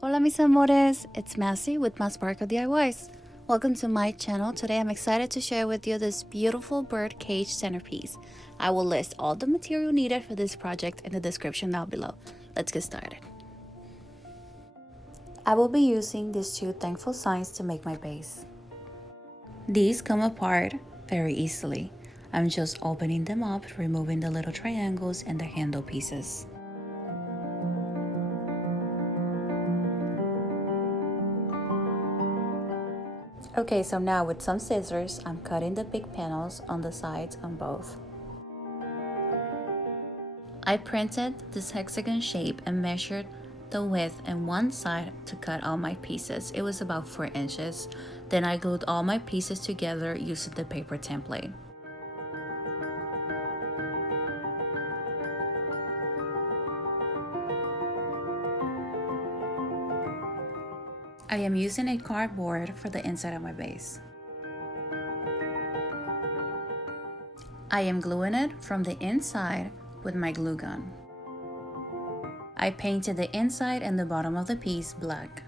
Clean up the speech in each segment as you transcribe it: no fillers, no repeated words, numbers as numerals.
Hola mis amores, it's Massey with My Sparkle DIYs. Welcome to my channel. Today I'm excited to share with you this beautiful bird cage centerpiece. I will list all the material needed for this project in the description down below. Let's get started. I will be using these two thankful signs to make my base. These come apart very easily. I'm just opening them up, removing the little triangles and the handle pieces. Okay, so now with some scissors, I'm cutting the big panels on the sides on both. I printed this hexagon shape and measured the width on one side to cut all my pieces. It was about 4 inches. Then I glued all my pieces together using the paper template. I am using a cardboard for the inside of my base. I am gluing it from the inside with my glue gun. I painted the inside and the bottom of the piece black.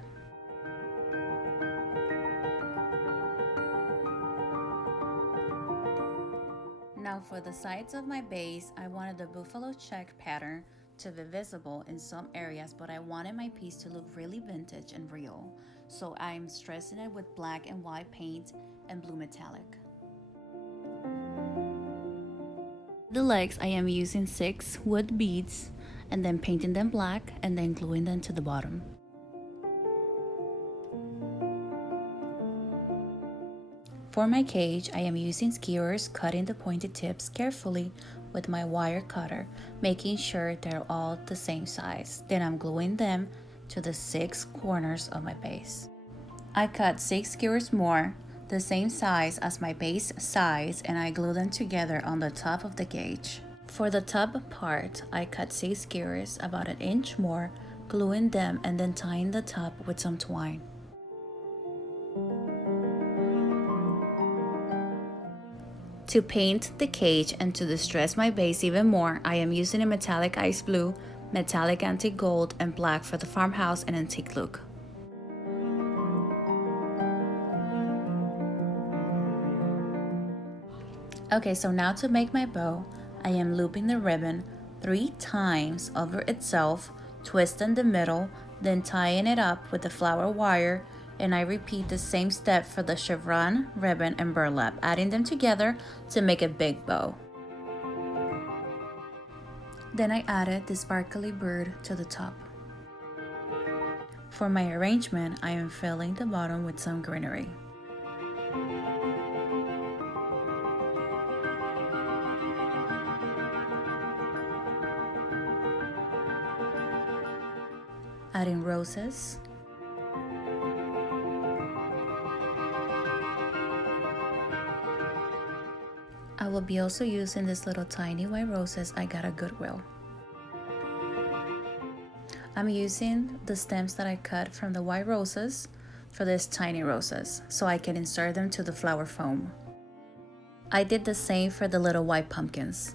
Now for the sides of my base, I wanted the buffalo check pattern to be visible in some areas, but I wanted my piece to look really vintage and real. So I'm stressing it with black and white paint and blue metallic. The legs, I am using 6 wood beads and then painting them black and then gluing them to the bottom. For my cage, I am using skewers, cutting the pointed tips carefully with my wire cutter, making sure they're all the same size. Then I'm gluing them to the 6 corners of my base. I cut 6 skewers more, the same size as my base size, and I glue them together on the top of the cage. For the top part, I cut 6 skewers about 1 inch more, gluing them and then tying the top with some twine. To paint the cage and to distress my base even more, I am using a metallic ice blue, metallic antique gold, and black for the farmhouse and antique look. Okay, so now to make my bow, I am looping the ribbon 3 times over itself, twisting the middle, then tying it up with the flower wire, and I repeat the same step for the chevron, ribbon, and burlap, adding them together to make a big bow. Then I added the sparkly bird to the top. For my arrangement, I am filling the bottom with some greenery. Adding roses. I will be also using these little tiny white roses I got at Goodwill. I'm using the stems that I cut from the white roses for these tiny roses so I can insert them to the flower foam. I did the same for the little white pumpkins.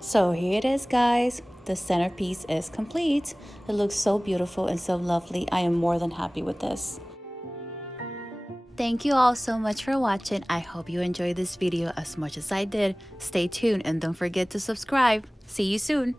So here it is, guys. The centerpiece is complete. It looks so beautiful and so lovely. I am more than happy with this. Thank you all so much for watching. I hope you enjoyed this video as much as I did. Stay tuned and don't forget to subscribe. See you soon.